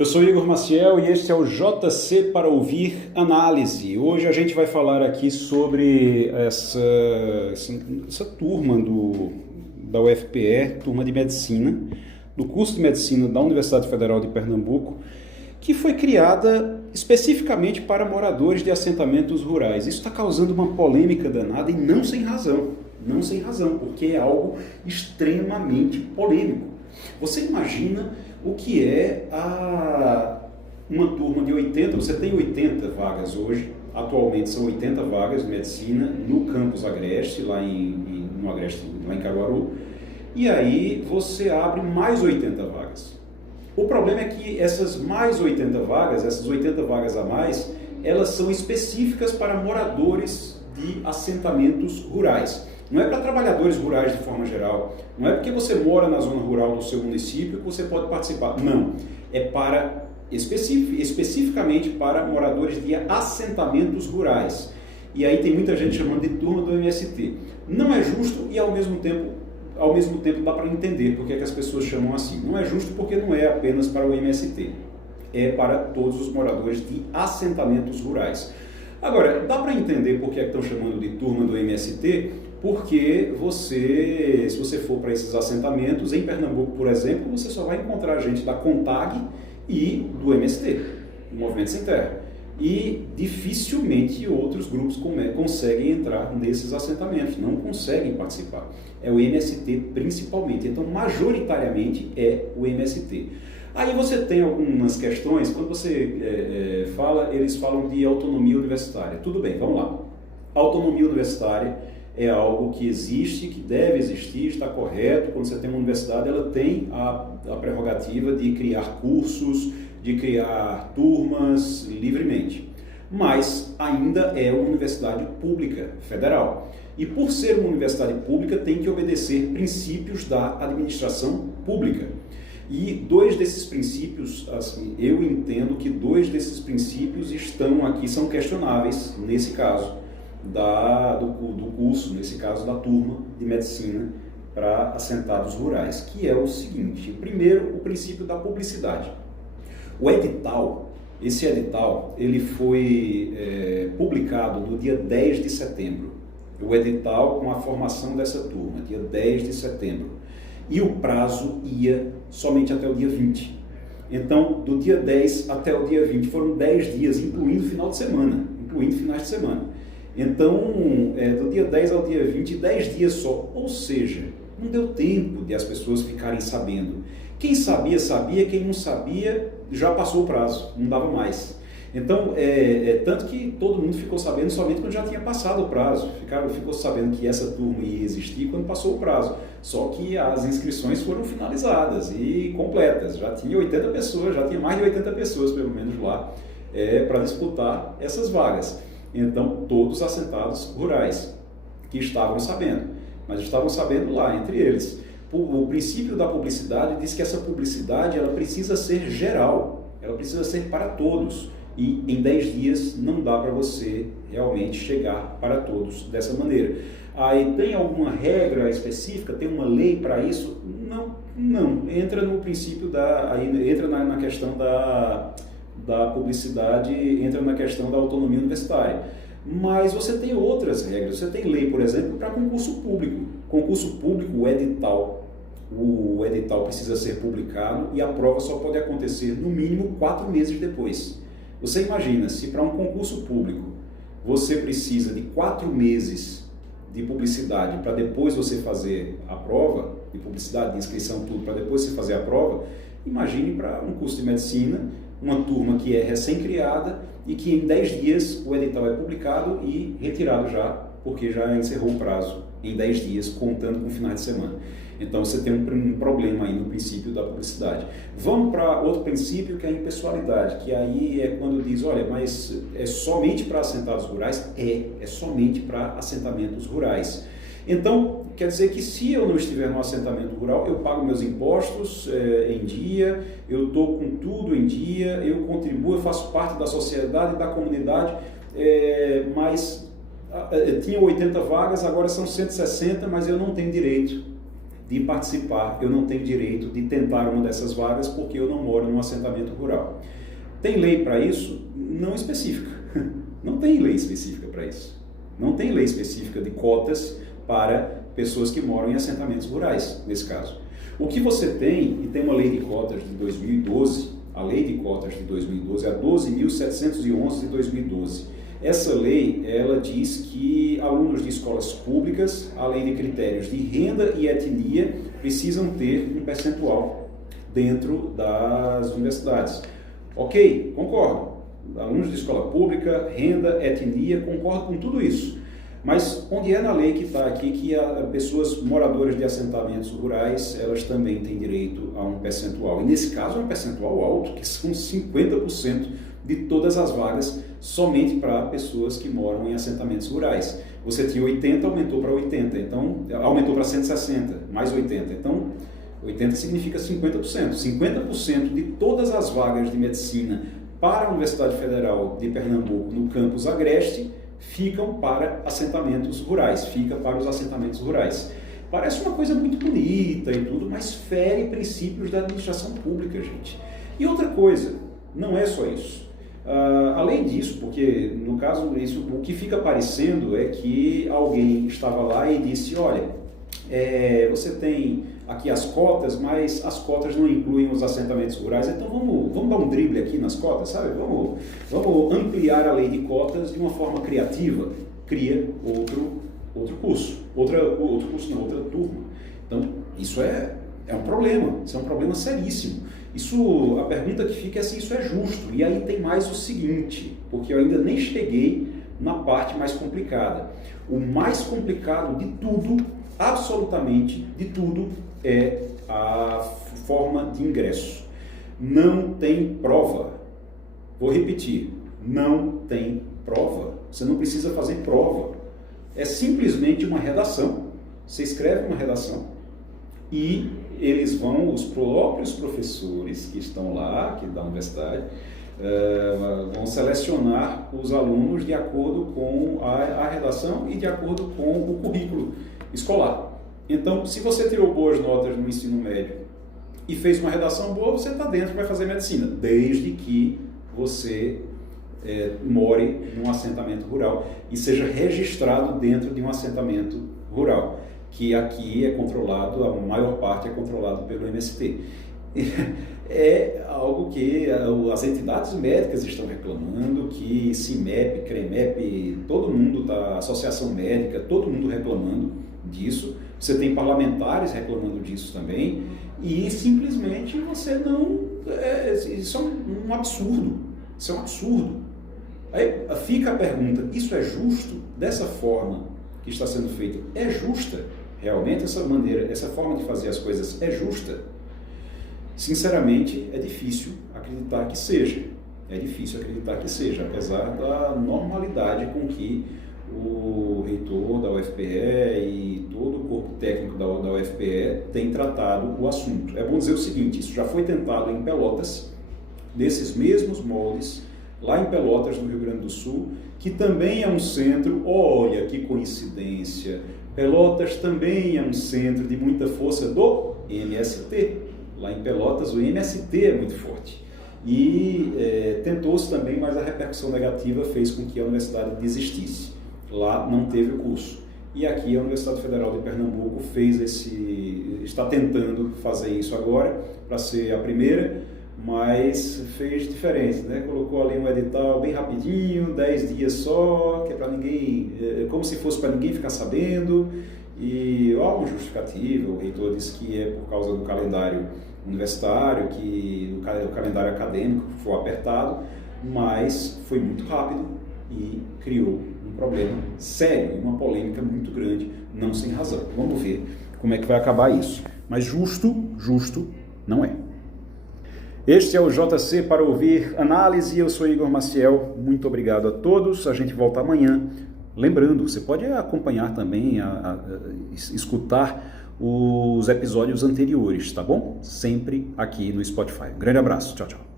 Eu sou Igor Maciel e este é o JC para ouvir análise. Hoje a gente vai falar aqui sobre essa turma da UFPE, turma de medicina, do curso de medicina da Universidade Federal de Pernambuco, que foi criada especificamente para moradores de assentamentos rurais. Isso está causando uma polêmica danada e não sem razão. Não sem razão, porque é algo extremamente polêmico. Você imagina o que é uma turma de 80, você tem 80 vagas hoje, atualmente são 80 vagas de medicina no campus Agreste, no Agreste, lá em Caruaru, e aí você abre mais 80 vagas. O problema é que essas mais 80 vagas, essas 80 vagas a mais, elas são específicas para moradores de assentamentos rurais. Não é para trabalhadores rurais de forma geral, não é porque você mora na zona rural do seu município que você pode participar, não. É para especificamente para moradores de assentamentos rurais. E aí tem muita gente chamando de turma do MST. Não é justo e ao mesmo tempo dá para entender porque é que as pessoas chamam assim. Não é justo porque não é apenas para o MST, é para todos os moradores de assentamentos rurais. Agora, dá para entender por que é que estão chamando de turma do MST, porque se você for para esses assentamentos, em Pernambuco, por exemplo, você só vai encontrar gente da CONTAG e do MST, do Movimento Sem Terra. E dificilmente outros grupos conseguem entrar nesses assentamentos, não conseguem participar. É o MST principalmente, então majoritariamente é o MST. Aí você tem algumas questões, quando você eles falam de autonomia universitária. Tudo bem, vamos lá. Autonomia universitária é algo que existe, que deve existir, está correto. Quando você tem uma universidade, ela tem a prerrogativa de criar cursos, de criar turmas livremente. Mas ainda é uma universidade pública, federal. E por ser uma universidade pública, tem que obedecer princípios da administração pública. E dois desses princípios, assim, eu entendo que dois desses princípios estão aqui, são questionáveis, nesse caso, do curso, nesse caso da turma de medicina para assentados rurais, que é o seguinte: primeiro, o princípio da publicidade. Esse edital, ele foi publicado no dia 10 de setembro. O edital com a formação dessa turma, dia 10 de setembro. E o prazo ia somente até o dia 20. Então, do dia 10 até o dia 20, foram 10 dias, incluindo finais de semana. Então, do dia 10 ao dia 20, 10 dias só. Ou seja, não deu tempo de as pessoas ficarem sabendo. Quem sabia, sabia. Quem não sabia, já passou o prazo, não dava mais. Então, tanto que todo mundo ficou sabendo somente quando já tinha passado o prazo. Ficou sabendo que essa turma ia existir quando passou o prazo. Só que as inscrições foram finalizadas e completas. Já tinha 80 pessoas, já tinha mais de 80 pessoas, pelo menos, lá, para disputar essas vagas. Então, todos assentados rurais que estavam sabendo, mas estavam sabendo lá, entre eles. O princípio da publicidade diz que essa publicidade ela precisa ser geral, ela precisa ser para todos. E em 10 dias não dá para você realmente chegar para todos dessa maneira. Aí tem alguma regra específica, tem uma lei para isso? Não. Entra no princípio entra na questão da publicidade, entra na questão da autonomia universitária. Mas você tem outras regras. Você tem lei, por exemplo, para concurso público. Concurso público, o edital precisa ser publicado e a prova só pode acontecer no mínimo 4 meses depois. Você imagina, se para um concurso público você precisa de 4 meses de publicidade para depois você fazer a prova, de publicidade, de inscrição, tudo, para depois você fazer a prova, imagine para um curso de medicina, uma turma que é recém-criada e que em 10 dias o edital é publicado e retirado já, porque já encerrou o prazo em 10 dias, contando com finais de semana. Então você tem um problema aí no princípio da publicidade. Vamos para outro princípio, que é a impessoalidade, que aí é quando diz, olha, mas é somente para assentados rurais? É somente para assentamentos rurais. Então, quer dizer que se eu não estiver no assentamento rural, eu pago meus impostos em dia, eu estou com tudo em dia, eu contribuo, eu faço parte da sociedade, da comunidade, mas tinha 80 vagas, agora são 160, mas eu não tenho direito de participar, eu não tenho direito de tentar uma dessas vagas porque eu não moro num assentamento rural. Tem lei para isso? Não específica. Não tem lei específica para isso. Não tem lei específica de cotas para pessoas que moram em assentamentos rurais, nesse caso. O que você tem, e tem uma lei de cotas de 2012, a lei de cotas de 2012 é a 12.711 de 2012. Essa lei, ela diz que alunos de escolas públicas, além de critérios de renda e etnia, precisam ter um percentual dentro das universidades. Ok, concordo. Alunos de escola pública, renda, etnia, concordo com tudo isso. Mas onde é na lei que está aqui que pessoas moradoras de assentamentos rurais, elas também têm direito a um percentual? E nesse caso é um percentual alto, que são 50% de todas as vagas somente para pessoas que moram em assentamentos rurais. Você tinha 80, aumentou para 80, então aumentou para 160, mais 80. Então 80 significa 50%. 50% de todas as vagas de medicina para a Universidade Federal de Pernambuco no campus Agreste ficam para assentamentos rurais, fica para os assentamentos rurais. Parece uma coisa muito bonita e tudo, mas fere princípios da administração pública, gente. E outra coisa, não é só isso. Além disso, porque no caso isso, o que fica parecendo é que alguém estava lá e disse, olha, você tem aqui as cotas, mas as cotas não incluem os assentamentos rurais, então vamos dar um drible aqui nas cotas, sabe? Vamos ampliar a lei de cotas de uma forma criativa. Cria outro curso, outra turma. Então, isso é um problema, isso é um problema seríssimo. A pergunta que fica é se isso é justo. E aí tem mais o seguinte, porque eu ainda nem cheguei na parte mais complicada. O mais complicado de tudo, absolutamente de tudo, é a forma de ingresso. Não tem prova. Vou repetir, não tem prova. Você não precisa fazer prova. É simplesmente uma redação. Você escreve uma redação e os próprios professores que estão lá, que da universidade, vão selecionar os alunos de acordo com a redação e de acordo com o currículo escolar. Então, se você tirou boas notas no ensino médio e fez uma redação boa, você está dentro e vai fazer medicina, desde que você more num assentamento rural e seja registrado dentro de um assentamento rural, que aqui é controlado, a maior parte é controlado pelo MST. É algo que as entidades médicas estão reclamando, que CIMEP, CREMEP, todo mundo, a Associação Médica, todo mundo reclamando disso. Você tem parlamentares reclamando disso também, e simplesmente você não... isso é um absurdo. Isso é um absurdo. Aí fica a pergunta, isso é justo? Dessa forma que está sendo feita, é justa? Realmente essa forma de fazer as coisas é justa? Sinceramente, é difícil acreditar que seja. É difícil acreditar que seja, apesar da normalidade com que o reitor da UFPE e todo o corpo técnico da UFPE tem tratado o assunto. É bom dizer o seguinte, isso já foi tentado em Pelotas, desses mesmos moldes, lá em Pelotas, no Rio Grande do Sul, que também é um centro, olha que coincidência, Pelotas também é um centro de muita força do MST. Lá em Pelotas o MST é muito forte. E tentou-se também, mas a repercussão negativa fez com que a universidade desistisse. Lá não teve o curso. E aqui a Universidade Federal de Pernambuco está tentando fazer isso agora, para ser a primeira, mas fez diferente, né? Colocou ali um edital bem rapidinho, 10 dias só, que é para ninguém, como se fosse para ninguém ficar sabendo, e algo justificativo. O reitor disse que é por causa do calendário universitário, que o calendário acadêmico foi apertado, mas foi muito rápido e criou um problema sério, uma polêmica muito grande, não sem razão. Vamos ver como é que vai acabar isso. Mas justo não é. Este é o JC para ouvir análise. Eu sou Igor Maciel. Muito obrigado a todos. A gente volta amanhã. Lembrando, você pode acompanhar também, escutar os episódios anteriores, tá bom? Sempre aqui no Spotify. Um grande abraço. Tchau, tchau.